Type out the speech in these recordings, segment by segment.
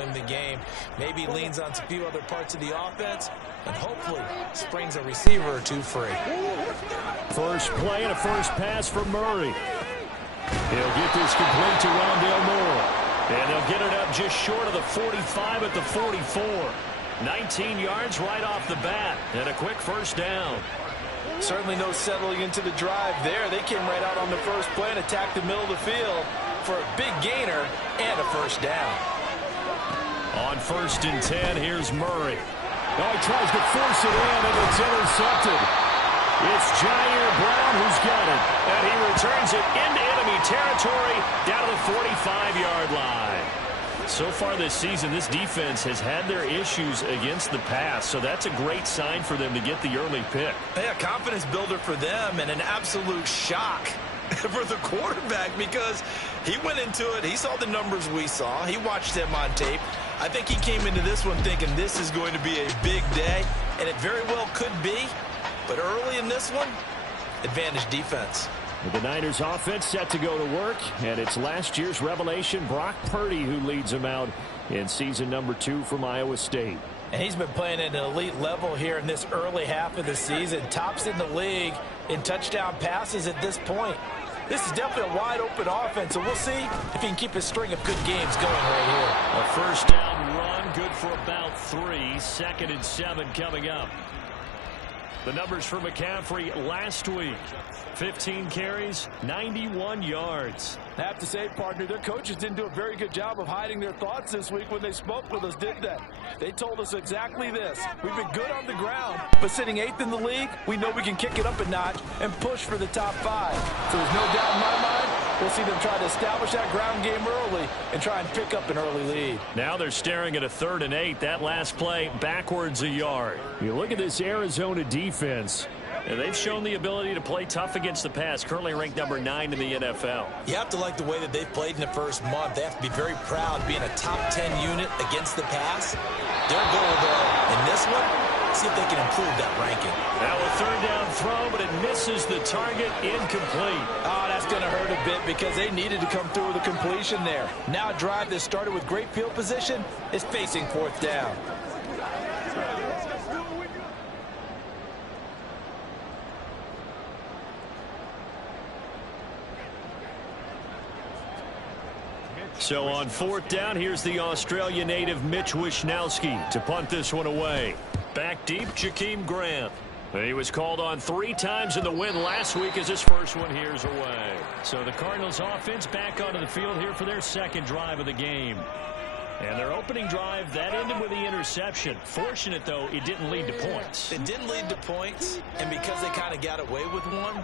win the game. Maybe leans on a few other parts of the offense and hopefully springs a receiver or two free. First play and a first pass for Murray. He'll get this complete to Rondale Moore. And they'll get it up just short of the 45 at the 44. 19 yards right off the bat and a quick first down. Certainly no settling into the drive there. They came right out on the first play and attacked the middle of the field for a big gainer and a first down. On 1st and 10, here's Murray. Oh, he tries to force it in, and it's intercepted. It's Jair Brown who's got it. And he returns it into enemy territory down to the 45-yard line. So far this season, this defense has had their issues against the pass, so that's a great sign for them to get the early pick. Yeah, confidence builder for them and an absolute shock for the quarterback because he went into it. He saw the numbers we saw. He watched them on tape. I think he came into this one thinking this is going to be a big day, and it very well could be. But early in this one, advantage defense. The Niners offense set to go to work, and it's last year's revelation, Brock Purdy, who leads them out in season number 2 from Iowa State. And he's been playing at an elite level here in this early half of the season. Tops in the league in touchdown passes at this point. This is definitely a wide-open offense, so we'll see if he can keep his string of good games going right here. A first down run, good for about 3. 2nd and 7 coming up. The numbers for McCaffrey last week. 15 carries, 91 yards. I have to say, partner, their coaches didn't do a very good job of hiding their thoughts this week when they spoke with us, did they? They told us exactly this. We've been good on the ground, but sitting 8th in the league, we know we can kick it up a notch and push for the top 5. So there's no doubt in my mind, we'll see them try to establish that ground game early and try and pick up an early lead. Now they're staring at a 3rd and 8. That last play backwards a yard. You look at this Arizona defense. And they've shown the ability to play tough against the pass, currently ranked number 9 in the NFL. You have to like the way that they've played in the first month. They have to be very proud being a top 10 unit against the pass. Their goal, though, in this one, see if they can improve that ranking. Now a 3rd down throw, but it misses the target, incomplete. Oh, that's going to hurt a bit because they needed to come through with a completion there. Now a drive that started with great field position is facing 4th down. So on 4th down, here's the Australia native Mitch Wishnowsky to punt this one away. Back deep, Jakeem Grant. He was called on 3 times in the win last week as his first one here's away. So the Cardinals offense back onto the field here for their 2nd drive of the game. And their opening drive, that ended with the interception. Fortunate, though, it didn't lead to points. It didn't lead to points, and because they kind of got away with one,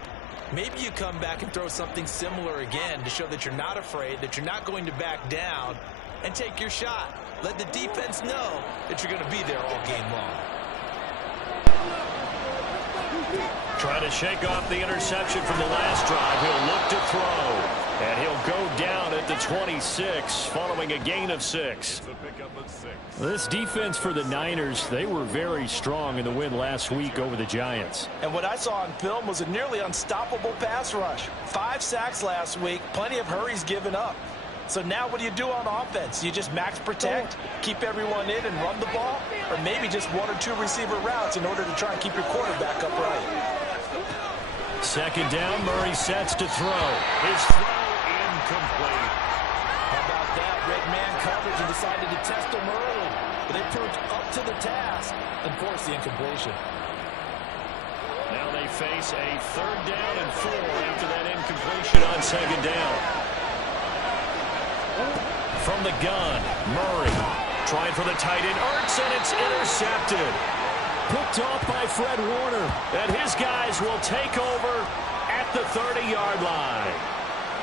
maybe you come back and throw something similar again to show that you're not afraid, that you're not going to back down, and take your shot. Let the defense know that you're going to be there all game long. Trying to shake off the interception from the last drive. He'll look to throw. And he'll go down at the 26 following a gain of 6. This defense for the Niners, they were very strong in the win last week over the Giants. And what I saw on film was a nearly unstoppable pass rush. 5 sacks last week, plenty of hurries given up. So now what do you do on offense? You just max protect, keep everyone in and run the ball, or maybe just 1 or 2 receiver routes in order to try and keep your quarterback upright. 2nd down, Murray sets to throw. His throw incomplete. How about that? Red man coverage and decided to test them early. But they proved up to the task and forced the incompletion. Now they face a 3rd down and 4 after that incompletion on 2nd down. From the gun, Murray trying for the tight end, Ertz, and it's intercepted. Picked off by Fred Warner. And his guys will take over at the 30-yard line.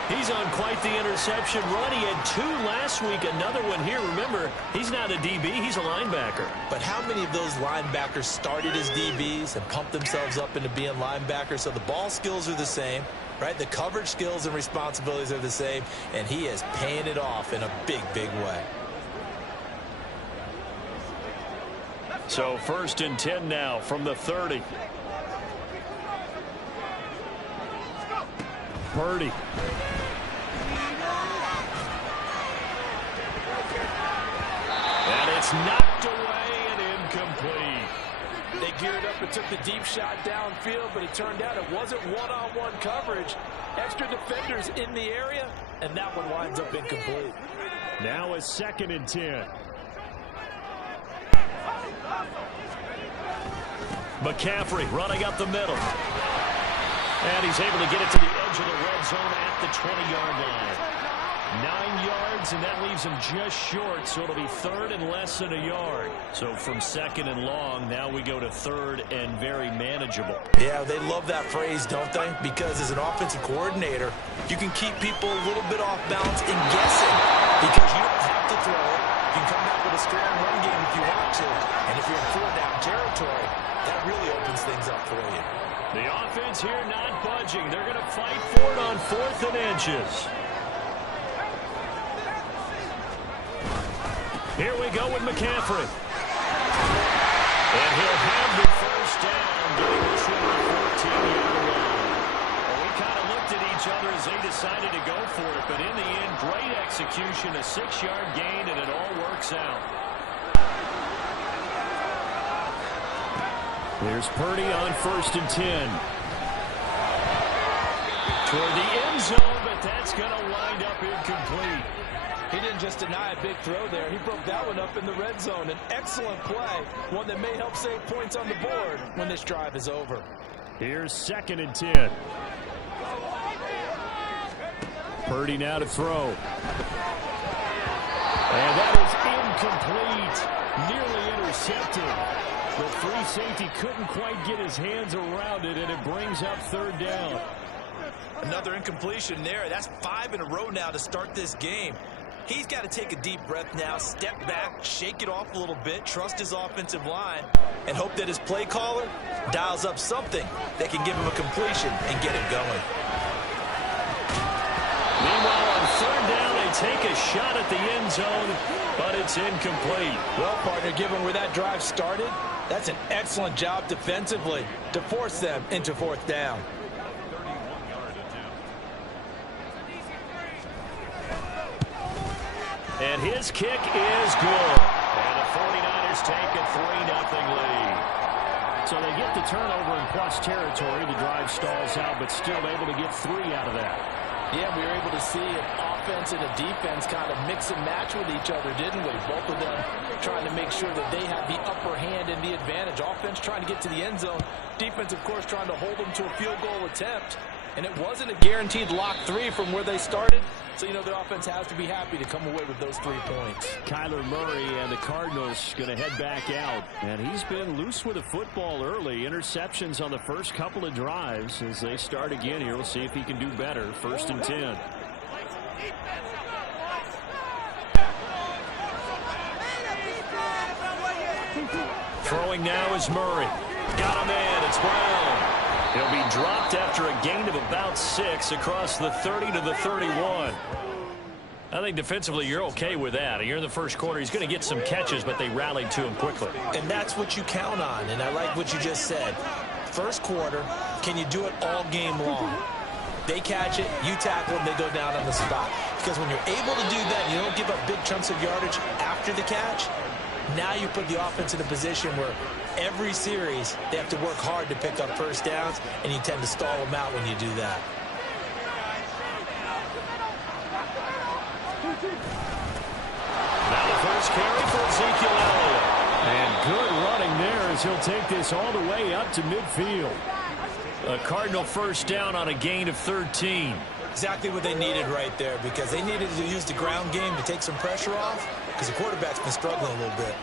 He's on quite the interception run. He had 2 last week, another one here. Remember, he's not a DB, he's a linebacker. But how many of those linebackers started as DBs and pumped themselves up into being linebackers? So the ball skills are the same, right? The coverage skills and responsibilities are the same, and he is paying it off in a big, big way. So 1st and 10 now from the 30. Purdy. It's knocked away and incomplete. They geared up and took the deep shot downfield, but it turned out it wasn't one-on-one coverage. Extra defenders in the area, and that one winds up incomplete. Now a 2nd and 10. McCaffrey running up the middle. And he's able to get it to the edge of the red zone at the 20-yard line. 9 yards, and that leaves him just short, so it'll be 3rd and less than a yard. So from 2nd and long, now we go to 3rd and very manageable. Yeah, they love that phrase, don't they? Because as an offensive coordinator, you can keep people a little bit off balance and guessing because you don't have to throw it. You can come back with a strong run game if you want to. And if you're in 4-down territory, that really opens things up for you. The offense here not budging. They're going to fight for it on 4th and inches. Here we go with McCaffrey. And he'll have the 1st down, getting this one to the 14-yard line. Well, we kind of looked at each other as they decided to go for it, but in the end, great execution, a 6-yard gain, and it all works out. There's Purdy on 1st and 10. Toward the end zone, but that's going to wind up incomplete. He didn't just deny a big throw there. He broke that one up in the red zone. An excellent play, one that may help save points on the board when this drive is over. Here's 2nd and 10. Purdy now to throw. And that is incomplete. Nearly intercepted. The free safety couldn't quite get his hands around it, and it brings up 3rd down. Another incompletion there. That's 5 in a row now to start this game. He's got to take a deep breath now, step back, shake it off a little bit, trust his offensive line, and hope that his play caller dials up something that can give him a completion and get him going. Meanwhile, on 3rd down, they take a shot at the end zone, but it's incomplete. Well, partner, given where that drive started, that's an excellent job defensively to force them into 4th down. And his kick is good. And the 49ers take a 3-0 lead. So they get the turnover in plus territory. The drive stalls out, but still able to get 3 out of that. Yeah, we were able to see an offense and a defense kind of mix and match with each other, didn't we? Both of them trying to make sure that they have the upper hand and the advantage. Offense trying to get to the end zone. Defense, of course, trying to hold them to a field goal attempt. And it wasn't a guaranteed lock 3 from where they started. So, you know, the offense has to be happy to come away with those 3 points. Kyler Murray and the Cardinals going to head back out. And he's been loose with the football early. Interceptions on the first couple of drives. As they start again here, we'll see if he can do better. 1st and 10. Throwing now is Murray. Got him in. It's Brown. He'll be dropped after a gain of about 6 across the 30 to the 31. I think defensively you're okay with that. Here in the first quarter, he's going to get some catches, but they rallied to him quickly. And that's what you count on, and I like what you just said. First quarter, can you do it all game long? They catch it, you tackle them, they go down on the spot. Because when you're able to do that, you don't give up big chunks of yardage after the catch, now you put the offense in a position where every series they have to work hard to pick up 1st downs, and you tend to stall them out when you do that. Now the first carry for Ezekiel Elliott. And good running there as he'll take this all the way up to midfield. A Cardinal 1st down on a gain of 13. Exactly what they needed right there, because they needed to use the ground game to take some pressure off, because the quarterback's been struggling a little bit.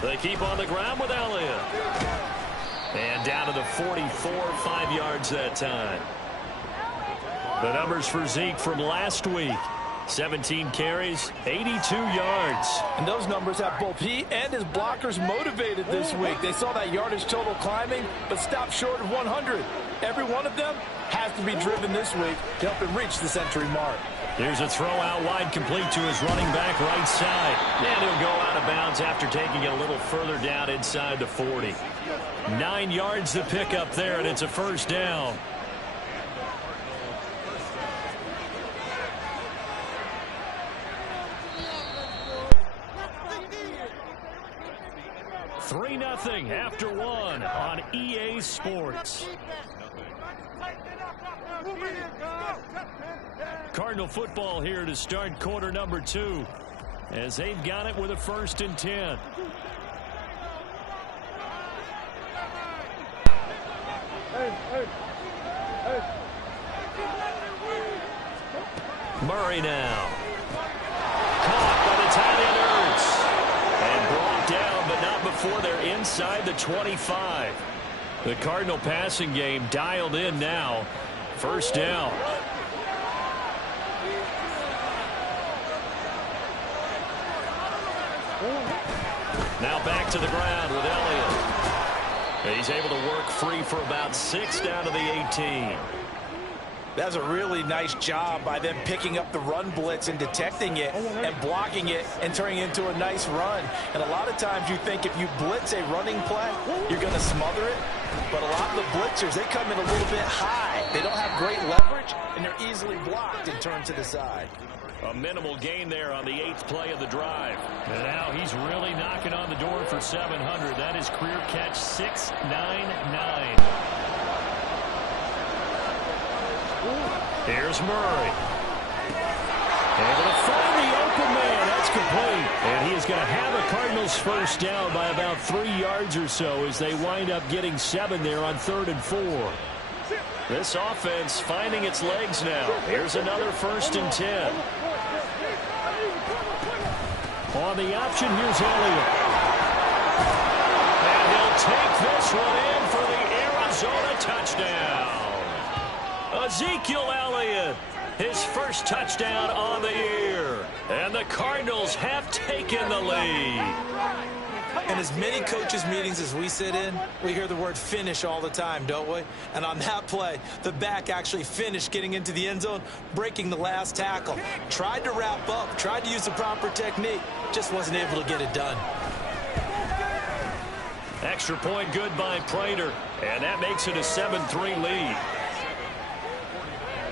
They keep on the ground with Elliott. And down to the 44, 5 yards that time. The numbers for Zeke from last week. 17 carries, 82 yards. And those numbers have both he and his blockers motivated this week. They saw that yardage total climbing, but stopped short of 100. Every one of them has to be driven this week to help him reach the century mark. Here's a throw out wide, complete to his running back right side. And he'll go out of bounds after taking it a little further down inside the 40. 9 yards to pick up there, and it's a 1st down. 3-0 after one on EA Sports. Cardinal football here to start quarter number 2 as they've got it with a 1st and 10. Murray now. Caught by the tight end Ertz. And brought down, but not before they're inside the 25. The Cardinal passing game dialed in now. 1st down. Now back to the ground with Elliott. He's able to work free for about 6 down to the 18. That's a really nice job by them picking up the run blitz and detecting it and blocking it and turning it into a nice run. And a lot of times you think if you blitz a running play, you're going to smother it. But a lot of the blitzers, they come in a little bit high. They don't have great leverage, and they're easily blocked and turned to the side. A minimal gain there on the 8th play of the drive. And now he's really knocking on the door for 700. That is career catch 699. Here's Murray. Able to find the open man. That's complete. And he is going to have a Cardinals 1st down by about 3 yards or so as they wind up getting 7 there on 3rd and 4. This offense finding its legs now. Here's another 1st and 10. On the option, here's Elliott. And he'll take this one in for the Arizona touchdown. Ezekiel Elliott, his 1st touchdown on the year. And the Cardinals have taken the lead. In as many coaches' meetings as we sit in, we hear the word finish all the time, don't we? And on that play, the back actually finished getting into the end zone, breaking the last tackle. Tried to wrap up, tried to use the proper technique, just wasn't able to get it done. Extra point good by Prater, and that makes it a 7-3 lead.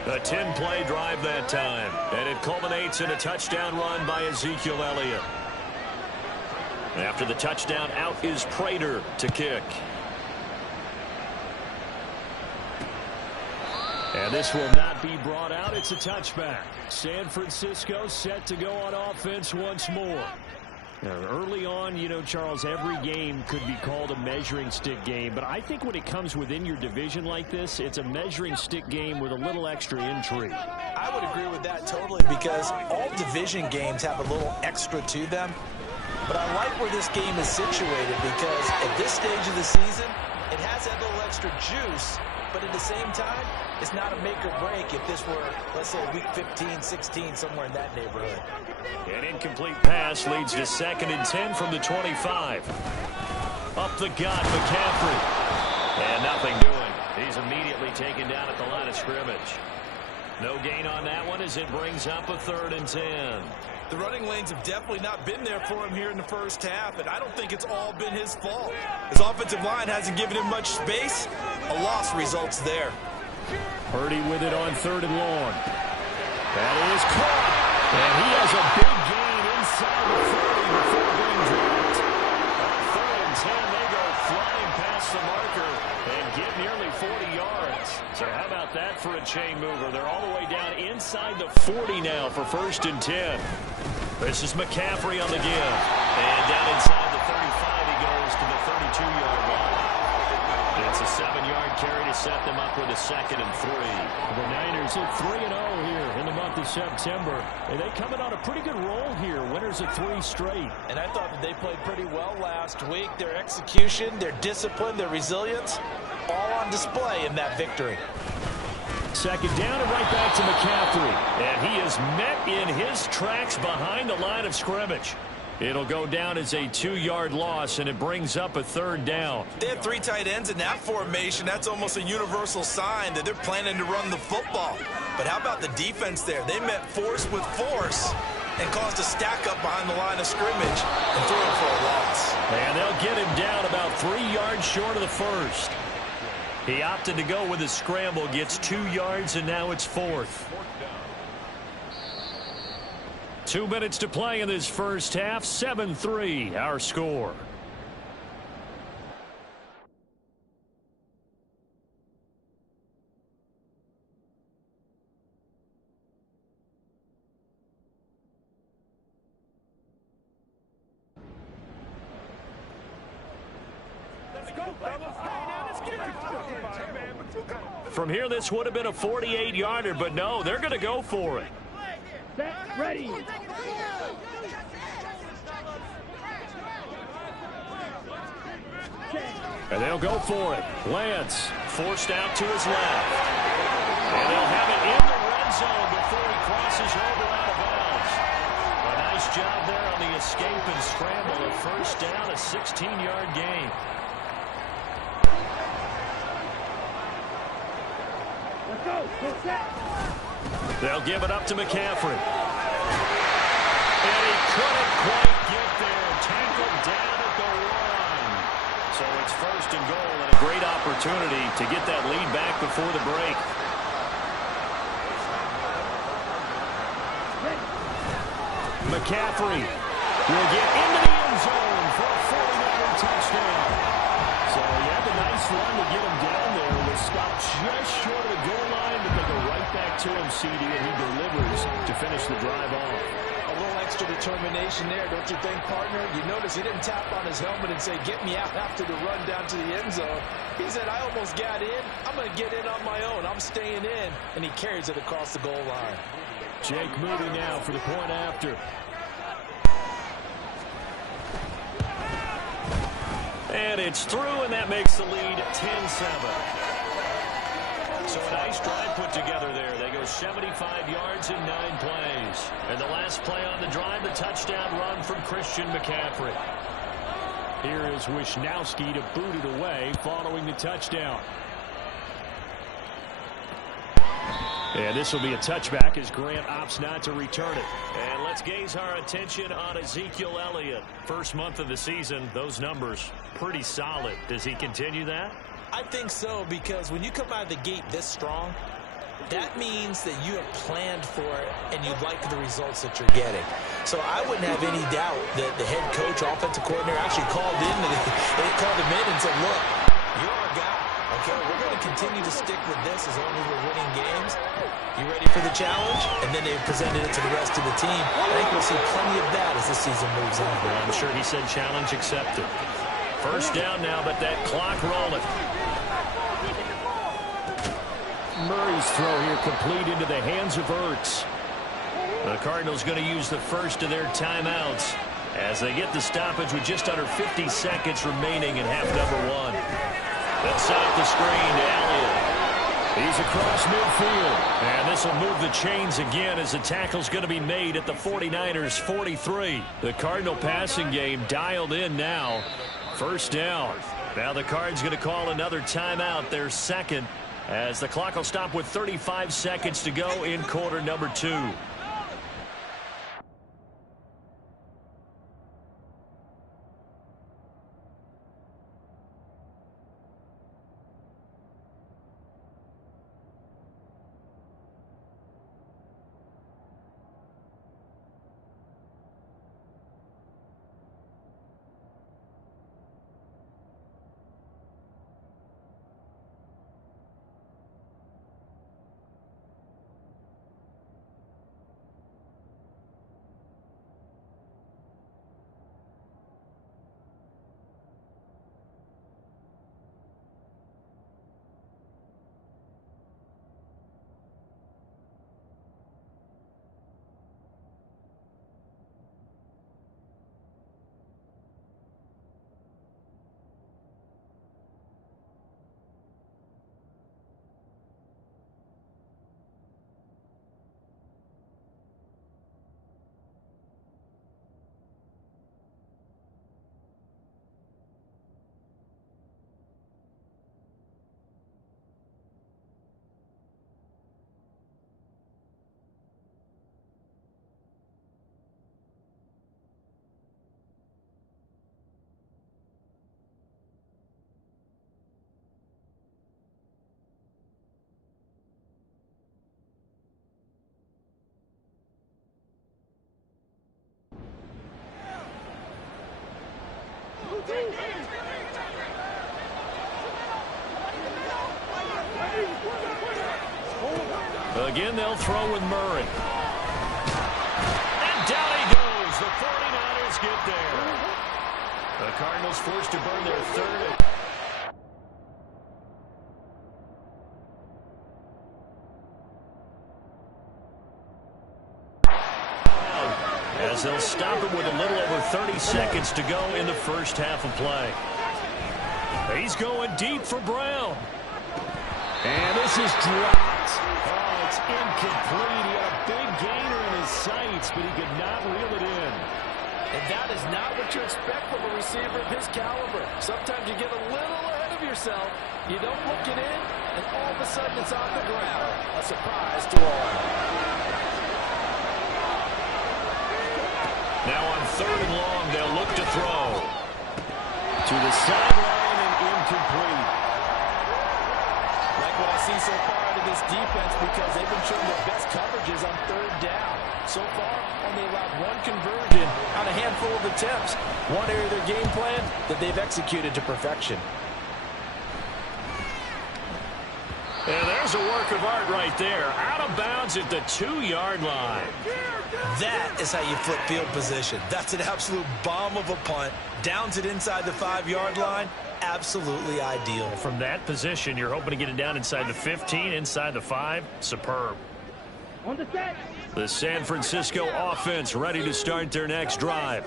A 10-play drive that time, and it culminates in a touchdown run by Ezekiel Elliott. After the touchdown, out is Prater to kick. And this will not be brought out. It's a touchback. San Francisco set to go on offense once more. Now, early on, you know, Charles, every game could be called a measuring stick game. But I think when it comes within your division like this, it's a measuring stick game with a little extra intrigue. I would agree with that totally because all division games have a little extra to them. But I like where this game is situated because at this stage of the season, it has that little extra juice. But at the same time, it's not a make or break if this were, let's say, week 15, 16, somewhere in that neighborhood. An incomplete pass leads to 2nd and 10 from the 25. Up the gut, McCaffrey. And nothing doing. He's immediately taken down at the line of scrimmage. No gain on that one as it brings up a 3rd and 10. The running lanes have definitely not been there for him here in the 1st half, and I don't think it's all been his fault. His offensive line hasn't given him much space. A loss results there. Purdy with it on 3rd and long. That is caught. And he has a big gain inside the 30 before being dropped. On 3rd and 10, they go flying past the marker and get nearly 40 yards. So how about that for a chain mover? They're all the way down inside the 40 now for 1st and 10. This is McCaffrey on the give. And down inside the 35, he goes to the 32-yard line. It's a 7-yard carry to set them up with a 2nd and 3. The Niners at 3-0 here in the month of September. And they coming on a pretty good roll here. Winners of 3 straight. And I thought that they played pretty well last week. Their execution, their discipline, their resilience, all on display in that victory. 2nd down and right back to McCaffrey. And he is met in his tracks behind the line of scrimmage. It'll go down as a 2-yard loss, and it brings up a 3rd down. They have 3 tight ends in that formation. That's almost a universal sign that they're planning to run the football. But how about the defense there? They met force with force and caused a stack up behind the line of scrimmage and threw him for a loss. And they'll get him down about 3 yards short of the 1st. He opted to go with a scramble, gets 2 yards, and now it's 4th. 2 minutes to play in this 1st half. 7-3 our score. From here, this would have been a 48-yarder, but no, they're going to go for it. Set, ready. And they'll go for it. Lance forced out to his left. And they'll have it in the red zone before he crosses over out of bounds. A nice job there on the escape and scramble. A first down, a 16-yard gain. Let's go. Go set. They'll give it up to McCaffrey. And he couldn't quite get there. Tackled down at the line. So it's first and goal and a great opportunity to get that lead back before the break. McCaffrey will get into the end zone for a 49er touchdown. So he had the nice run to get him down there. Was stopped just short of the goal line, but they go right back to him, CD, and he delivers to finish the drive off. A little extra determination there, don't you think, partner? You notice he didn't tap on his helmet and say, get me out after the run down to the end zone. He said, I almost got in. I'm going to get in on my own. I'm staying in. And he carries it across the goal line. Jake Moody now for the point after. And it's through, and that makes the lead 10-7. So a nice drive put together there. They go 75 yards in 9 plays. And the last play on the drive, the touchdown run from Christian McCaffrey. Here is Wishnowski to boot it away following the touchdown. And this will be a touchback as Grant opts not to return it. And let's gaze our attention on Ezekiel Elliott. First month of the season, those numbers pretty solid. Does he continue that? I think so, because when you come out of the gate this strong, that means that you have planned for it and you like the results that you're getting. So I wouldn't have any doubt that the head coach, offensive coordinator, actually called him in and said, look, you're our guy. Okay, we're going to continue to stick with this as long as we're winning games. You ready for the challenge? And then they presented it to the rest of the team. I think we'll see plenty of that as the season moves on. Well, I'm sure he said challenge accepted. First down now, but that clock rolling. Murray's throw here complete into the hands of Ertz. The Cardinals going to use the first of their timeouts as they get the stoppage with just under 50 seconds remaining in half number 1. They'll set up the screen to Elliott. He's across midfield. And this will move the chains again as the tackle's going to be made at the 49ers 43. The Cardinal passing game dialed in now. First down. Now the Cards going to call another timeout, their second, as the clock will stop with 35 seconds to go in quarter number 2. Again, they'll throw with Murray. And down he goes. The 49ers get there. The Cardinals forced to burn their third. as they'll stop it with a little over 30 seconds to go in the first half of play. He's going deep for Brown. And this is dropped. Oh, it's incomplete. He had a big gainer in his sights, but he could not reel it in. And that is not what you expect from a receiver of his caliber. Sometimes you get a little ahead of yourself, you don't look it in, and all of a sudden it's on the ground. A surprise to all. Now on 3rd and long, they'll look to throw. To the sideline and incomplete. Like what I see so far out of this defense, because they've been showing the best coverages on 3rd down. So far, only allowed 1 conversion on a handful of attempts. One area of their game plan that they've executed to perfection. And there's a work of art right there. Out of bounds at the 2-yard line. That is how you flip field position. That's an absolute bomb of a punt. Downs it inside the 5-yard line. Absolutely ideal. From that position, you're hoping to get it down inside the 15, inside the 5. Superb. On the set. The San Francisco offense ready to start their next drive.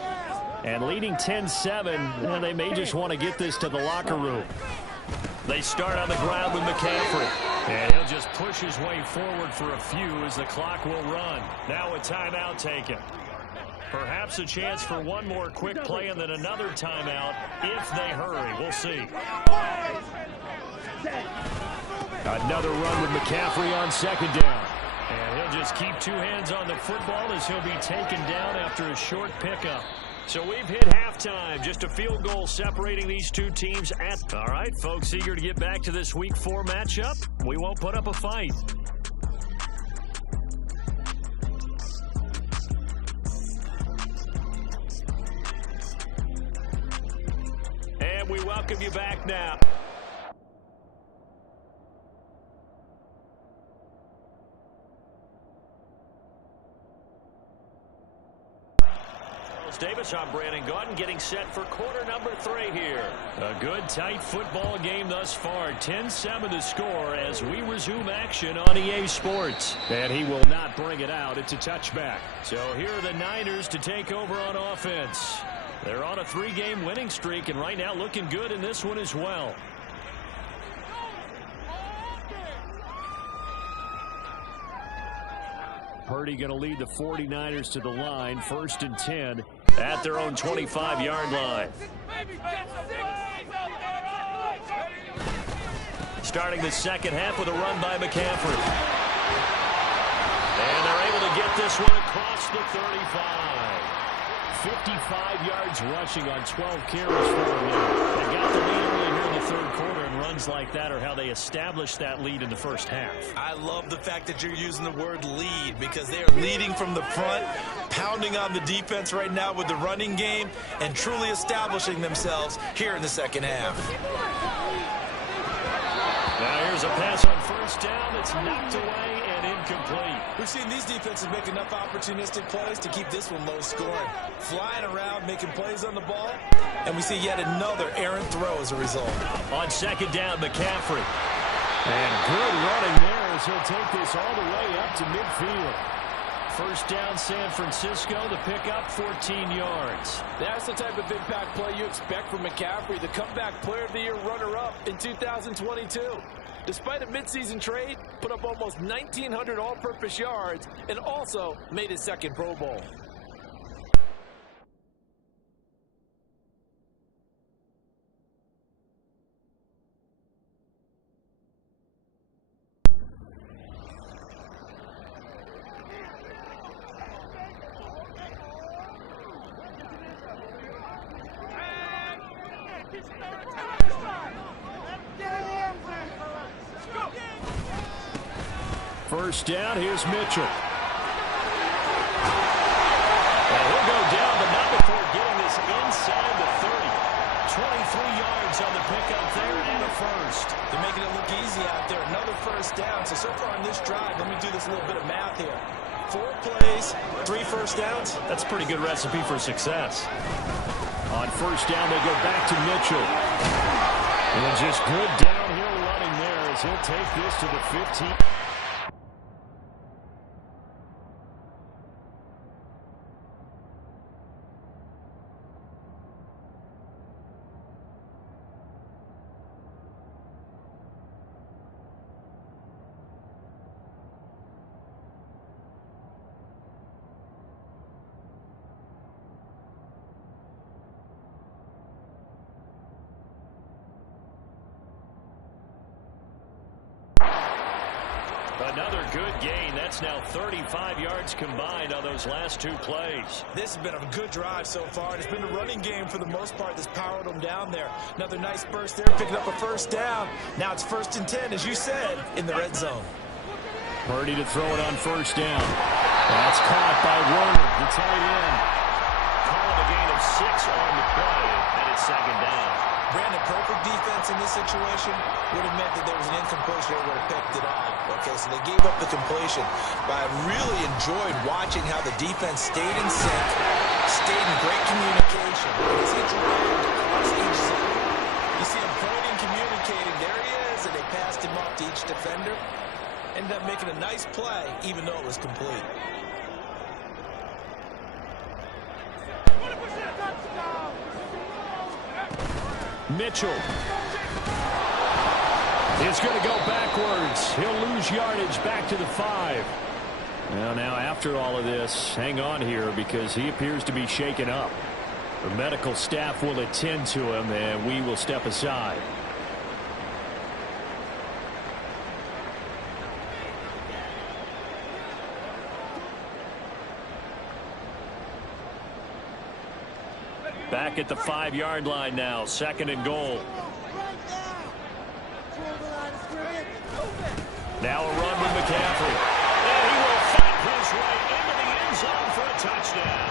And leading 10-7, they may just want to get this to the locker room. They start on the ground with McCaffrey. And he'll just push his way forward for a few as the clock will run. Now a timeout taken. Perhaps a chance for one more quick play and then another timeout if they hurry. We'll see. Another run with McCaffrey on 2nd down. And he'll just keep 2 hands on the football as he'll be taken down after a short pickup. So we've hit halftime. Just a field goal separating these two teams. All right, folks, eager to get back to this Week 4 matchup. We won't put up a fight. And we welcome you back now. Davis on Brandon Gaudin getting set for quarter number 3 here. A good, tight football game thus far. 10-7 to score as we resume action on EA Sports. And he will not bring it out. It's a touchback. So here are the Niners to take over on offense. They're on a 3-game winning streak and right now looking good in this one as well. Purdy going to lead the 49ers to the line. 1st and 10 at their own 25-yard line. Starting the second half with a run by McCaffrey. And they're able to get this one across the 35. 55 yards rushing on 12 carries for them. They got the lead early here in the 3rd quarter, and runs like that are how they established that lead in the first half. I love the fact that you're using the word lead because they are leading from the front, pounding on the defense right now with the running game, and truly establishing themselves here in the second half. Now here's a pass on 1st down that's knocked away and incomplete. We've seen these defenses make enough opportunistic plays to keep this one low scoring. Flying around, making plays on the ball, and we see yet another errant throw as a result. On 2nd down, McCaffrey. And good running there as he'll take this all the way up to midfield. 1st down, San Francisco. The pickup, 14 yards. That's the type of impact play you expect from McCaffrey, the comeback player of the year runner-up in 2022. Despite a midseason trade, put up almost 1,900 all-purpose yards and also made his 2nd Pro Bowl. First down, here's Mitchell. And he'll go down, but not before getting this inside the 30. 23 yards on the pickup there and a first. They're making it look easy out there. Another 1st down. So far on this drive, let me do this little bit of math here. 4 plays, 3 1st downs. That's a pretty good recipe for success. On 1st down, they go back to Mitchell. And just good downhill running there as he'll take this to the 15. good gain. That's now 35 yards combined on those last two plays. This has been a good drive so far. It's been the running game for the most part that's powered them down there. Another nice burst there, picking up a first down. Now it's 1st and 10, as you said, in the red zone. Purdy to throw it on first down. That's caught by Warner, the tight end. Calling a gain of 6 on the play, and it's 2nd down. Brandon, perfect defense in this situation would have meant that there was an incompletion. They would have picked it off. Okay, so they gave up the completion. But I really enjoyed watching how the defense stayed in sync, stayed in great communication. It's interactive across each zone. You see him pointing, communicating. There he is, and they passed him off to each defender. Ended up making a nice play, even though it was complete. Mitchell is going to go backwards. He'll lose yardage back to the 5. Well, now after all of this, hang on here because he appears to be shaken up. The medical staff will attend to him, and we will step aside. Back at the 5-yard line now, 2nd and goal. Now a run with McCaffrey. And he will fight his way into the end zone for a touchdown.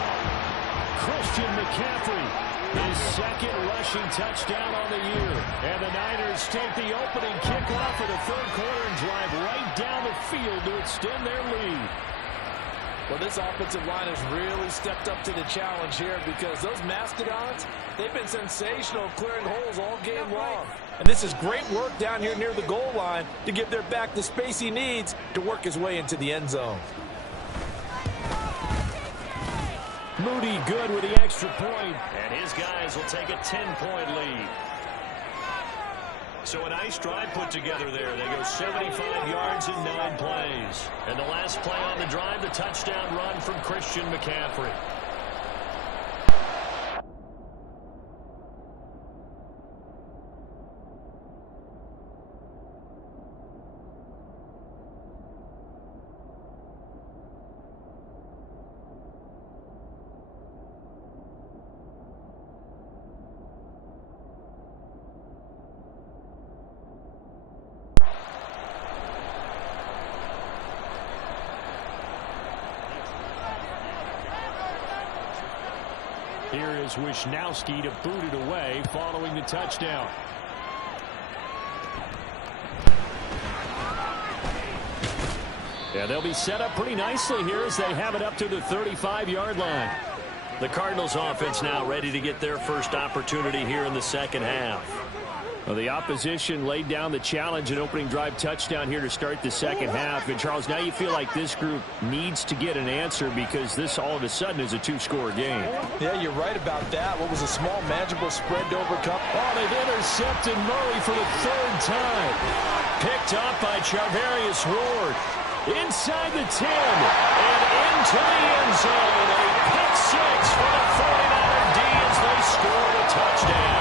Christian McCaffrey, his 2nd rushing touchdown on the year. And the Niners take the opening kickoff of the 3rd quarter and drive right down the field to extend their lead. Well, this offensive line has really stepped up to the challenge here because those Mastodons, they've been sensational clearing holes all game long. And this is great work down here near the goal line to give their back the space he needs to work his way into the end zone. Moody good with the extra point. And his guys will take a 10-point lead. So a nice drive put together there. They go 75 yards in 9 plays. And the last play on the drive, the touchdown run from Christian McCaffrey. Here is Wishnowski to boot it away following the touchdown. Yeah, they'll be set up pretty nicely here as they have it up to the 35-yard line. The Cardinals offense now ready to get their first opportunity here in the 2nd half. Well, the opposition laid down the challenge and opening drive touchdown here to start the 2nd half. And, Charles, now you feel like this group needs to get an answer because this all of a sudden is a 2-score game. Yeah, you're right about that. What was a small, manageable spread to overcome. Oh, they've intercepted Murray for the 3rd time. Picked up by Charvarius Ward. Inside the 10 and into the end zone. A pick 6 for the 49er D as they score the touchdown.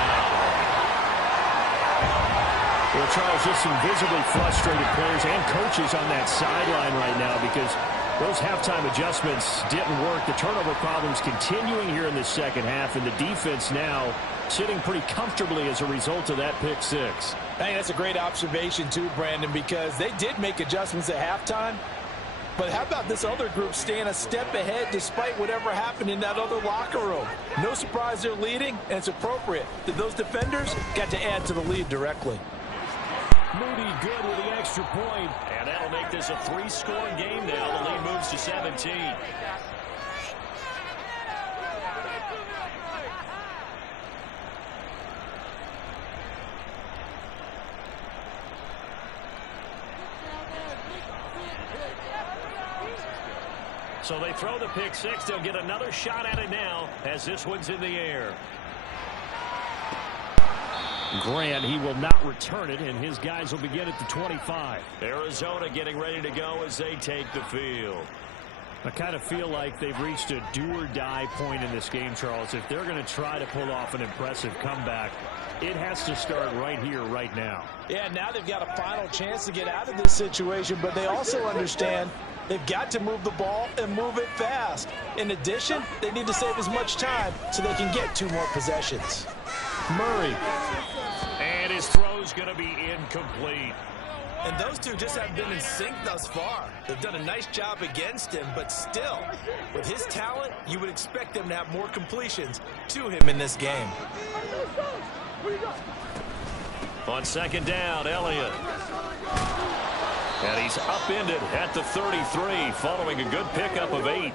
Well, Charles, just some visibly frustrated players and coaches on that sideline right now because those halftime adjustments didn't work. The turnover problems continuing here in the 2nd half, and the defense now sitting pretty comfortably as a result of that pick 6. Hey, that's a great observation too, Brandon, because they did make adjustments at halftime. But how about this other group staying a step ahead despite whatever happened in that other locker room? No surprise they're leading, and it's appropriate that those defenders got to add to the lead directly. Moody good with the extra point. And that'll make this a 3-score game now. The lead moves to 17. So they throw the pick 6. They'll get another shot at it now as this one's in the air. Grant, he will not return it, and his guys will begin at the 25. Arizona getting ready to go as they take the field. I kind of feel like they've reached a do-or-die point in this game, Charles. If they're going to try to pull off an impressive comeback, it has to start right here, right now. Yeah, now they've got a final chance to get out of this situation, but they also understand they've got to move the ball and move it fast. In addition, they need to save as much time so they can get 2 more possessions. Murray. And his throw's going to be incomplete. And those two just haven't been in sync thus far. They've done a nice job against him, but still, with his talent, you would expect them to have more completions to him in this game. On second down, Elliott. And he's upended at the 33, following a good pickup of 8.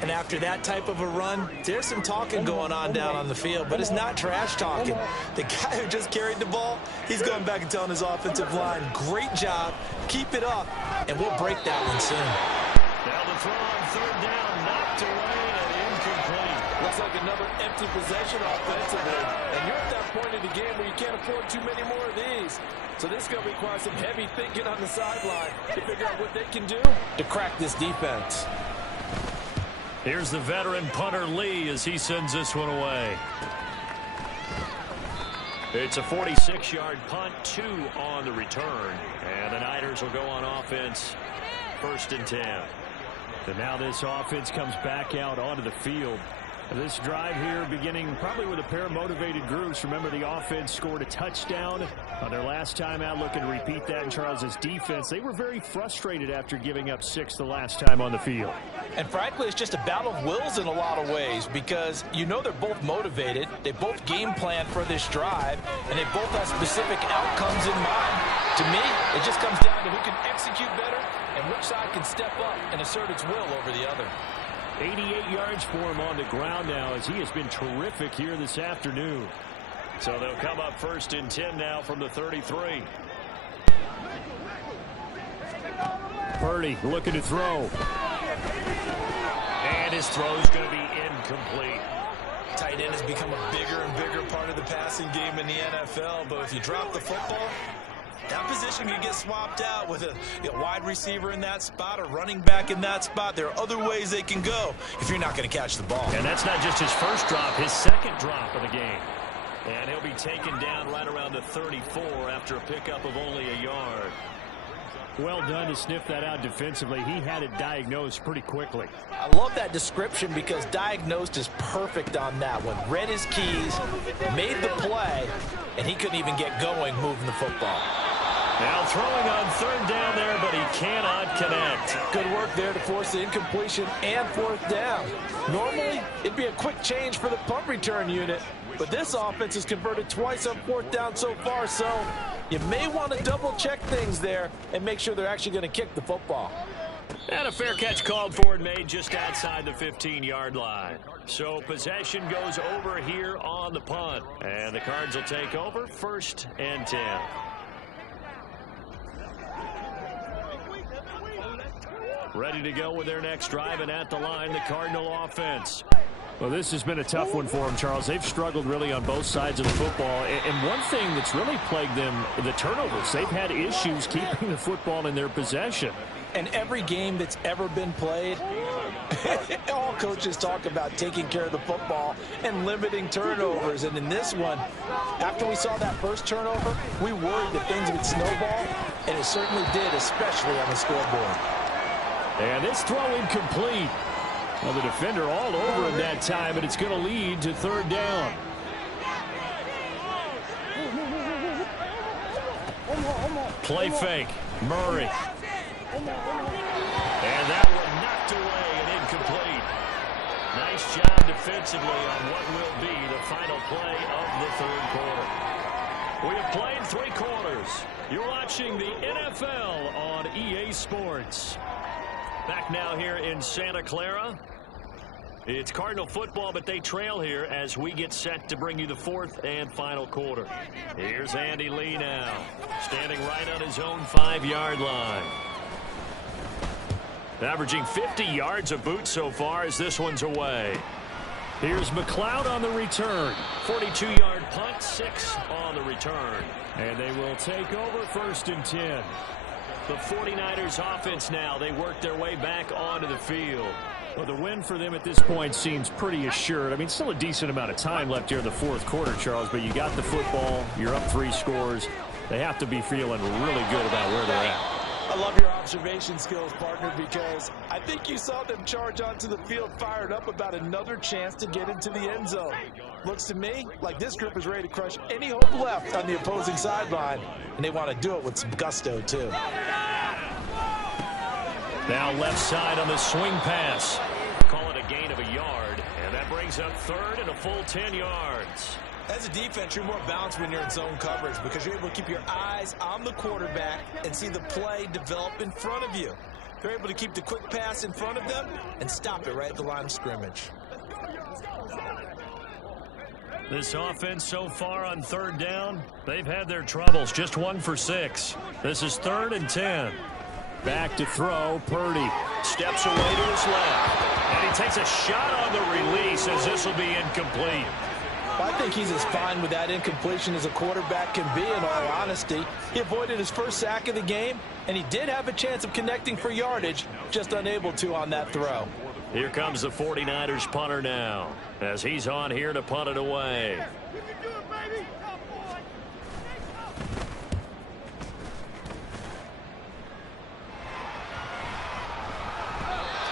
And after that type of a run, there's some talking going on down on the field, but it's not trash talking. The guy who just carried the ball, he's going back and telling his offensive line, great job, keep it up, and we'll break that one soon. Now the throw on third down, knocked away and incomplete. Looks like another empty possession offensively, and you're at that point in the game where you can't afford too many more of these. So this is going to require some heavy thinking on the sideline to figure out what they can do to crack this defense. Here's the veteran punter Lee as he sends this one away. It's a 46-yard punt, 2 on the return. And the Niners will go on offense, 1st and 10. And now this offense comes back out onto the field. This drive here beginning probably with a pair of motivated groups. Remember, the offense scored a touchdown on their last time out. Looking to repeat that in Charles's defense. They were very frustrated after giving up 6 the last time on the field. And frankly, it's just a battle of wills in a lot of ways because you know they're both motivated. They both game plan for this drive, and they both have specific outcomes in mind. To me, it just comes down to who can execute better and which side can step up and assert its will over the other. 88 yards for him on the ground now as he has been terrific here this afternoon. So they'll come up 1st and 10 now from the 33. Purdy looking to throw. And his throw's going to be incomplete. Tight end has become a bigger and bigger part of the passing game in the NFL, but if you drop the football, that position can get swapped out with a wide receiver in that spot or running back in that spot. There are other ways they can go if you're not going to catch the ball. And that's not just his first drop, his second drop of the game. And he'll be taken down right around the 34 after a pickup of only a yard. Well done to sniff that out defensively. He had it diagnosed pretty quickly. I love that description because diagnosed is perfect on that one. Read his keys, made the play, and he couldn't even get going moving the football. Now throwing on third down there, but he cannot connect. Good work there to force the incompletion and 4th down. Normally, it'd be a quick change for the punt return unit, but this offense has converted twice on 4th down so far, so you may want to double-check things there and make sure they're actually going to kick the football. And a fair catch called for and made just outside the 15-yard line. So possession goes over here on the punt, and the Cards will take over 1st and 10. Ready to go with their next drive, and at the line, the Cardinal offense. Well, this has been a tough one for them, Charles. They've struggled really on both sides of the football. And one thing that's really plagued them, the turnovers. They've had issues keeping the football in their possession. And every game that's ever been played, all coaches talk about taking care of the football and limiting turnovers. And in this one, after we saw that first turnover, we worried that things would snowball, and it certainly did, especially on the scoreboard. And this throw incomplete. Well, the defender all over him that time, and it's going to lead to 3rd down. Play fake. Murray. And that one knocked away and incomplete. Nice job defensively on what will be the final play of the 3rd quarter. We have played 3 quarters. You're watching the NFL on EA Sports. Back now here in Santa Clara. It's Cardinal football, but they trail here as we get set to bring you the 4th and final quarter. Here's Andy Lee now, standing right on his own 5-yard line. Averaging 50 yards of boot so far as this one's away. Here's McLeod on the return. 42-yard punt, 6 on the return. And they will take over 1st and 10. The 49ers offense now. They work their way back onto the field. Well, the win for them at this point seems pretty assured. I mean, still a decent amount of time left here in the fourth quarter, Charles, but you got the football. You're up 3 scores. They have to be feeling really good about where they're at. I love your observation skills, partner, because I think you saw them charge onto the field fired up about another chance to get into the end zone. Looks to me like this group is ready to crush any hope left on the opposing sideline, and they want to do it with some gusto, too. Now left side on the swing pass. Call it a gain of a yard, and that brings up third and a full 10 yards. As a defense, you're more balanced when you're in zone coverage because you're able to keep your eyes on the quarterback and see the play develop in front of you. They're able to keep the quick pass in front of them and stop it right at the line of scrimmage. This offense so far on third down, they've had their troubles. Just 1 for 6. This is 3rd and 10. Back to throw, Purdy. Steps away to his left. And he takes a shot on the release as this will be incomplete. I think he's as fine with that incompletion as a quarterback can be, in all honesty. He avoided his first sack of the game, and he did have a chance of connecting for yardage, just unable to on that throw. Here comes the 49ers punter now, as he's on here to punt it away.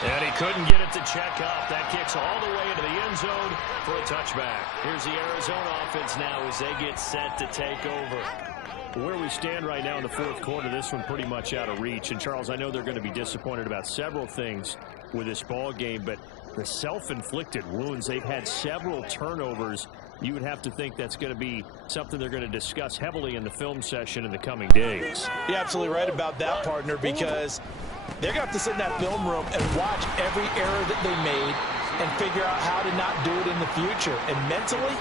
And he couldn't get it to check up. That kicks all the way into the end zone for a touchback. Here's the Arizona offense now as they get set to take over. Where we stand right now in the fourth quarter, this one pretty much out of reach. And, Charles, I know they're going to be disappointed about several things with this ball game, but the self-inflicted wounds, they've had several turnovers. You would have to think that's going to be something they're going to discuss heavily in the film session in the coming days. You're absolutely right about that, partner, because they're going to have to sit in that film room and watch every error that they made and figure out how to not do it in the future. And mentally,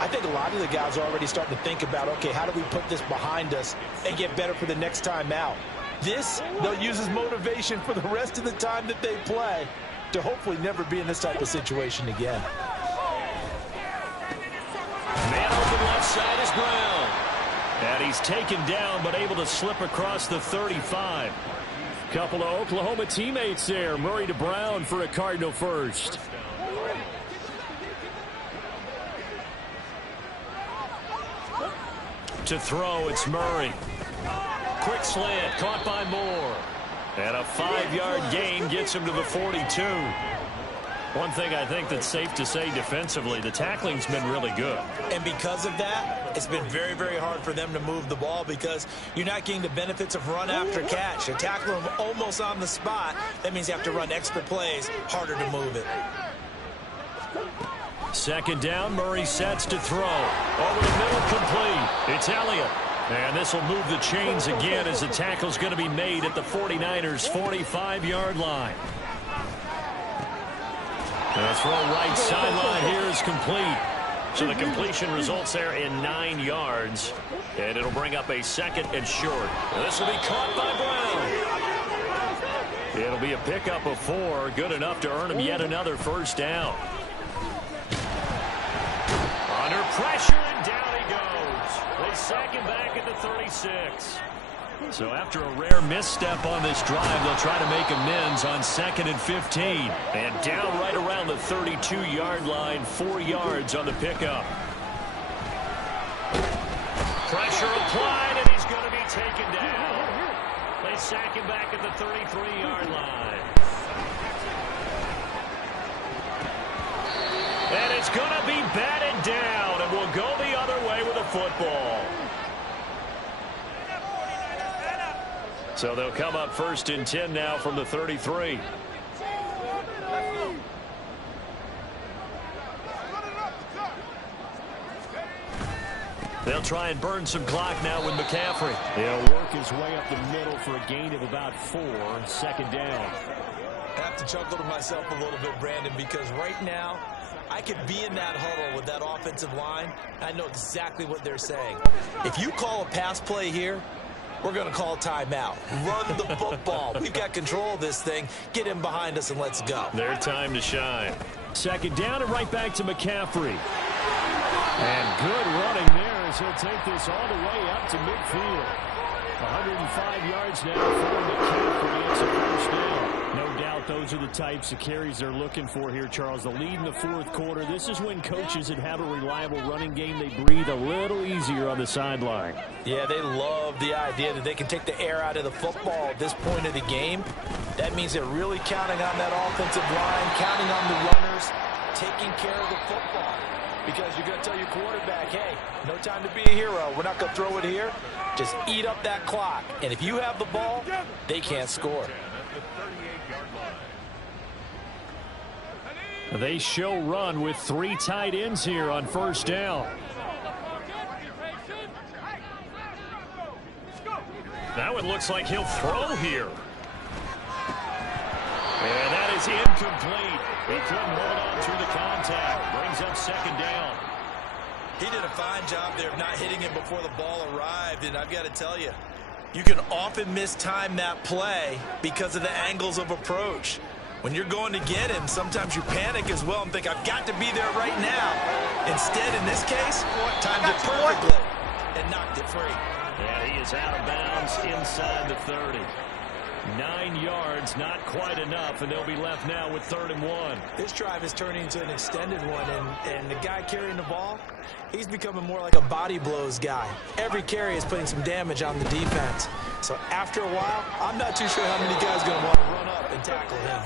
I think a lot of the guys are already starting to think about, okay, how do we put this behind us and get better for the next time out? This, they'll use as motivation for the rest of the time that they play to hopefully never be in this type of situation again. Man open left side is Brown. And he's taken down but able to slip across the 35. Couple of Oklahoma teammates there. Murray to Brown for a Cardinal first. To throw, it's Murray. Quick slant, caught by Moore. And a 5-yard gain gets him to the 42. One thing I think that's safe to say defensively, the tackling's been really good. And because of that, it's been very, very hard for them to move the ball because you're not getting the benefits of run after catch. You're tackling them almost on the spot. That means you have to run extra plays, harder to move it. Second down, Murray sets to throw. Over the middle, complete. It's Elliott. And this will move the chains again as the tackle's going to be made at the 49ers' 45-yard line. The throw right sideline here is complete. So the completion results there in 9 yards. And it'll bring up a 2nd and short. And this will be caught by Brown. It'll be a pickup of 4. Good enough to earn him yet another first down. Under pressure, and down he goes. They sack him back at the 36. So after a rare misstep on this drive, they'll try to make amends on 2nd and 15. And down right around the 32-yard line, 4 yards on the pickup. Pressure applied, and he's going to be taken down. They sack him back at the 33-yard line. And it's going to be batted down, and we'll go the other way with the football. So they'll come up 1st and 10 now from the 33. They'll try and burn some clock now with McCaffrey. He'll work his way up the middle for a gain of about 4. 2nd down. I have to chuckle to myself a little bit, Brandon, because right now I could be in that huddle with that offensive line. I know exactly what they're saying. If you call a pass play here, we're going to call timeout. Run the football. We've got control of this thing. Get him behind us and let's go. Their time to shine. 2nd down and right back to McCaffrey. And good running there as he'll take this all the way up to midfield. 105 yards now for McCaffrey. It's a first down. No doubt those are the types of carries they're looking for here, Charles. The lead in the fourth quarter. This is when coaches that have a reliable running game, they breathe a little easier on the sideline. Yeah, they love the idea that they can take the air out of the football at this point of the game. That means they're really counting on that offensive line, counting on the runners, taking care of the football. Because you're going to tell your quarterback, hey, no time to be a hero. We're not going to throw it here. Just eat up that clock. And if you have the ball, they can't score. They show run with 3 tight ends here on first down. That one looks like he'll throw here. And that is incomplete. He couldn't hold on through the contact. Brings up second down. He did a fine job there of not hitting him before the ball arrived. And I've got to tell you, you can often mistime that play because of the angles of approach. When you're going to get him, sometimes you panic as well and think, I've got to be there right now. Instead, in this case, timed it perfectly and knocked it free. And he is out of bounds inside the 30. 9 yards, not quite enough, and they'll be left now with 3rd and 1. This drive is turning into an extended one, and the guy carrying the ball, he's becoming more like a body blows guy. Every carry is putting some damage on the defense. So after a while, I'm not too sure how many guys are going to want to run up and tackle him.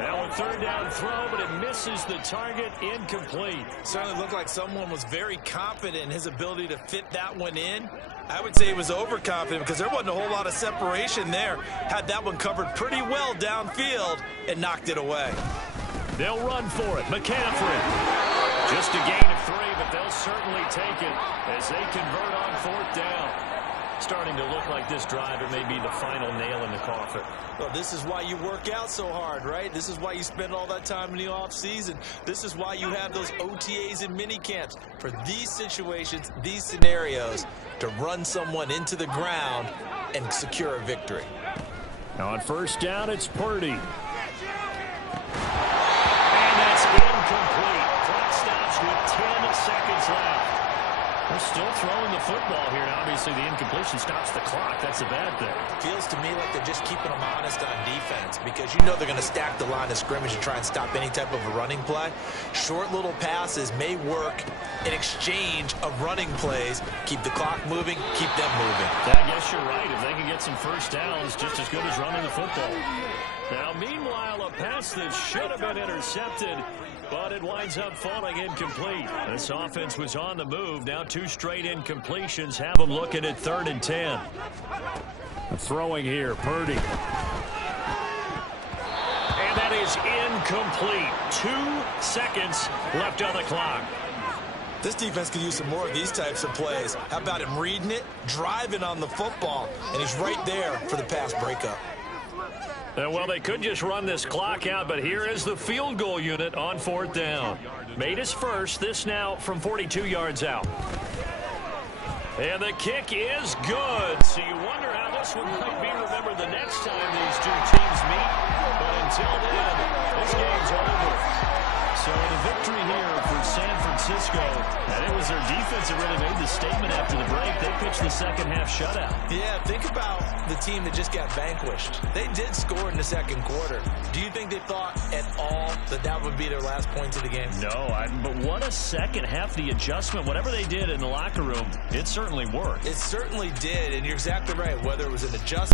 Now a 3rd down throw, but it misses the target. Incomplete. Certainly looked like someone was very confident in his ability to fit that one in. I would say he was overconfident because there wasn't a whole lot of separation there. Had that one covered pretty well downfield and knocked it away. They'll run for it. McCaffrey. Just a gain of 3, but they'll certainly take it as they convert on 4th down. Starting to look like this drive, it may be the final nail in the coffin. Well, this is why you work out so hard, right? This is why you spend all that time in the offseason. This is why you have those OTAs and mini camps. For these situations, these scenarios, to run someone into the ground and secure a victory. Now on first down, it's Purdy. And that's incomplete. Clock stops with 10 seconds left. They're still throwing the football here. Now, obviously, the incompletion stops the clock. That's a bad thing. Feels to me like they're just keeping them honest on defense because you know they're going to stack the line of scrimmage and try and stop any type of a running play. Short little passes may work in exchange of running plays. Keep the clock moving, keep them moving. I guess you're right. If they can get some first downs, just as good as running the football. Now, meanwhile, a pass that should have been intercepted, but it winds up falling incomplete. This offense was on the move. Now 2 straight incompletions have them looking at 3rd and 10. Throwing here, Purdy. And that is incomplete. 2 seconds left on the clock. This defense could use some more of these types of plays. How about him reading it, driving on the football, and he's right there for the pass breakup. Well, they could just run this clock out, but here is the field goal unit on 4th down. Made his first, this now from 42 yards out. And the kick is good. So you wonder how this one might be remembered the next time these 2 teams meet. But until then, this game's over. So a victory here for San Francisco. And it was their defense that really made the statement after the break. They pitched the second half shutout. Yeah, think about the team that just got vanquished. They did score in the second quarter. Do you think they thought at all that that would be their last points of the game? No, but what a second half. The adjustment, whatever they did in the locker room, it certainly worked. It certainly did, and you're exactly right. Whether it was an adjustment